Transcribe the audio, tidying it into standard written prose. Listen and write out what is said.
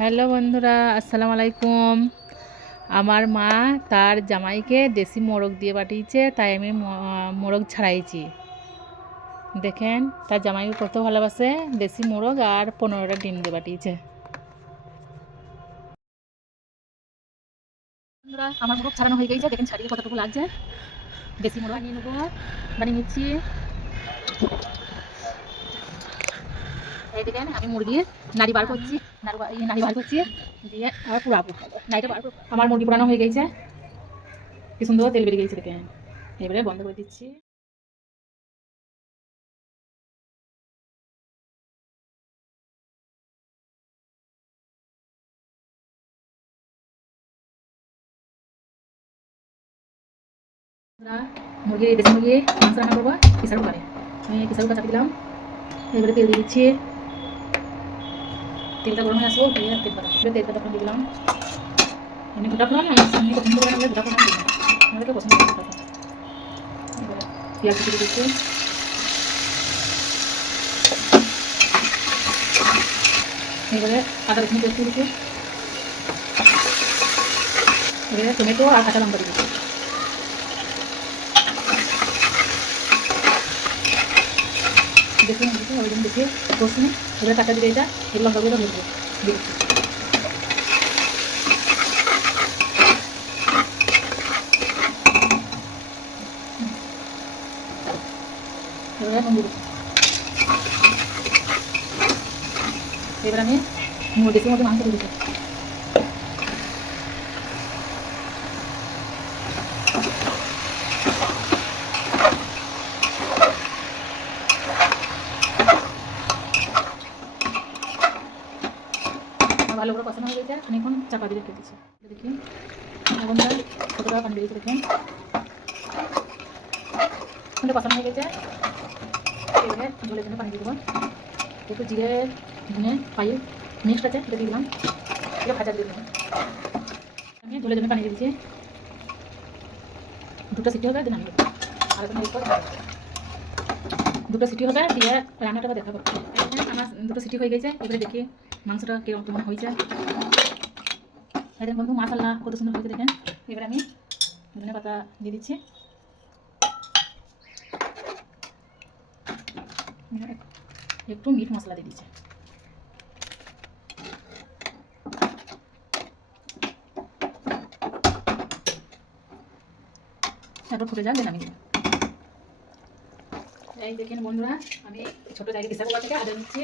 হ্যালো বন্ধুরা, আসসালামু আলাইকুম। আমার মা তার জামাইকে দেশি মোরগ দিয়ে পাঠিয়েছে, তাই আমি মোরগ ছাড়াইছি। দেখেন তার জামাইকে কত ভালোবাসে, দেশি মোরগ আর 15টা ডিম দিয়ে পাঠিয়েছে। বন্ধুরা, আমার মোরগ ছাড়ানো হয়ে গেছে, দেখেন ছাড়িয়ে কতটুকু লাগছে। দেশি মোরগ বানিয়ে নেবো, বানিয়ে নিচ্ছি। এই দেখেন আমি মুরগির নাড়ি বার করছি, নাড়ি বার করছি দিয়ে আবার পুরাবো। নাড়িটা বার করবো। আমার মুরগি পুরানো হয়ে গেছে, কি সুন্দর তেল বেরিয়ে গেছে দেখেন। এবারে বন্ধ করে দিচ্ছি। মুরগি দেশি মুরগি মাংস রান্না করবো প্রেসার কুকারে। আমি প্রেসার কুকার চাপিয়ে দিলাম। এবারে তেল দিয়ে দিচ্ছি। তেলটা গরম হয়ে আসবো, দিয়ে তেজপাতা ফোড়ন দিয়ে দিলাম। এমনি গোটা ফোড়ন আমি পছন্দ করে রান্না গোটা ফোড়ন দিলাম, আমাদেরকে পছন্দ করে গোটা ফোড়ন। এবারে পেঁয়াজ কুচি দিচ্ছি। এবারে আদা রসুন পেস্ট দিচ্ছি। এবারে টমেটো আর কাঁচা লঙ্কা দিচ্ছি। দেখুন ওই জন্য দেখে রসুন এবারে কাঁচা দিয়ে এটা এই লঙ্কাগুলো ভেজে দিয়ে দিচ্ছি। এবারে নুন দিয়ে দিচ্ছি। এবার আমি দেশি মধ্যে মাংস দিয়ে দিচ্ছি। ভালো করে কষানো হয়ে গেছে, খানিকক্ষণ চাপা দিয়ে রেখে দিচ্ছি। দেখি আগুনটা কতটা পানি বেরিয়েছে দেখেন। কষানো হয়ে গেছে, এবারে ঝোলের জন্য পানি দিয়ে দেবো। একটু জিরে ধনে পাই মিক্সড আছে, এটা দিয়ে দিলাম। এটা ভাজা দিয়ে দিলাম। আমি ঝোলের জন্য পানি দিয়ে দিচ্ছি। দুটো সিটি হবে, দিন আমি আর দুটো সিটি হবে, দিয়ে রান্নাটা দেখাবো। আমার দুটো সিটি হয়ে গেছে, এবারে দেখি মাংসটা কেমন হয়েছে। দেখেন বন্ধু, মাশাআল্লাহ কত সুন্দর হয়েছে দেখেন। এবারে আমি ধনে পাতা দিয়ে দিচ্ছি। একটু মিট মশলা দিয়ে দিচ্ছি। তারপর ফুটে যাক, দেন আমি এই দেখেন বন্ধুরা, আমি ছোটো জায়গায় প্রেসার কুকার থেকে আদা নিচ্ছি।